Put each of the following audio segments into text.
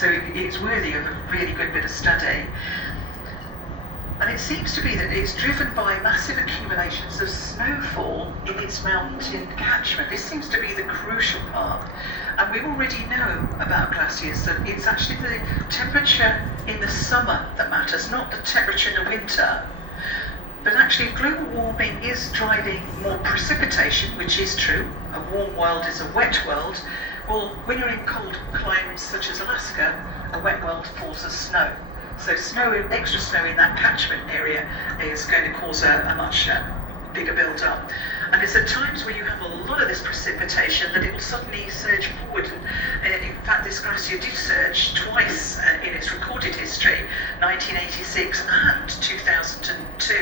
So it's worthy of a really good bit of study. And it seems to be that it's driven by massive accumulations of snowfall in its mountain catchment. This seems to be the crucial part. And we already know about glaciers that it's actually the temperature in the summer that matters, not the temperature in the winter. But actually, if global warming is driving more precipitation, which is true, a warm world is a wet world, well, when you're in cold climates such as Alaska, a wet world falls as snow. So extra snow in that catchment area is going to cause a much bigger build-up. And it's at times where you have a lot of this precipitation that it will suddenly surge forward. And in fact, this glacier did surge twice in its recorded history, 1986 and 2002.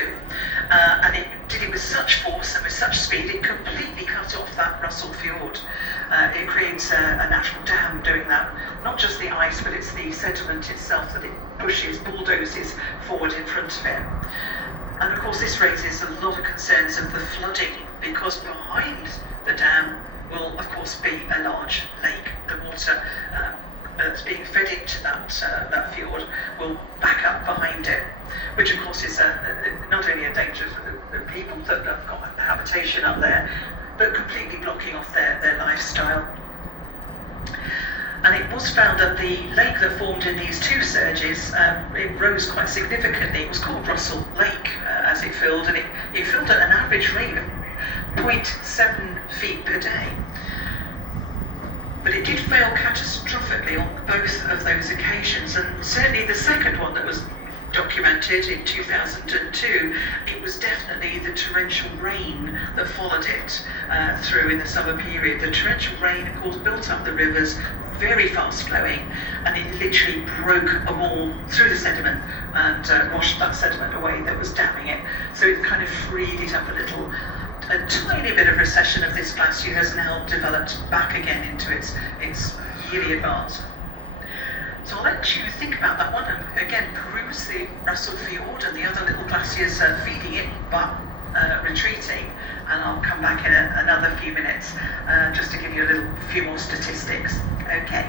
And it did it with such force and with such speed, it completely cut off that Russell Fjord. It creates a natural dam doing that. Not just the ice, but it's the sediment itself that it pushes, bulldozes forward in front of it. And of course this raises a lot of concerns of the flooding, because behind the dam will of course be a large lake. The water that's being fed into that fjord will back up behind it, which of course is not only a danger for the people that have got habitation up there, but completely blocking off their lifestyle. And it was found that the lake that formed in these two surges, it rose quite significantly. It was called Russell Lake as it filled, and it filled at an average rate of 0.7 feet per day. But it did fail catastrophically on both of those occasions, and certainly the second one that was documented in 2002, it was definitely the torrential rain that followed it through in the summer period. The torrential rain, of course, built up the rivers, very fast flowing, and it literally broke a wall through the sediment and washed that sediment away that was damming it. So it kind of freed it up a little. A tiny bit of recession of this glacier has now developed back again into its yearly advance. So I'll let you think about that one and again peruse the Russell Fjord and the other little glaciers feeding it but retreating, and I'll come back in another few minutes just to give you a few more statistics. Okay.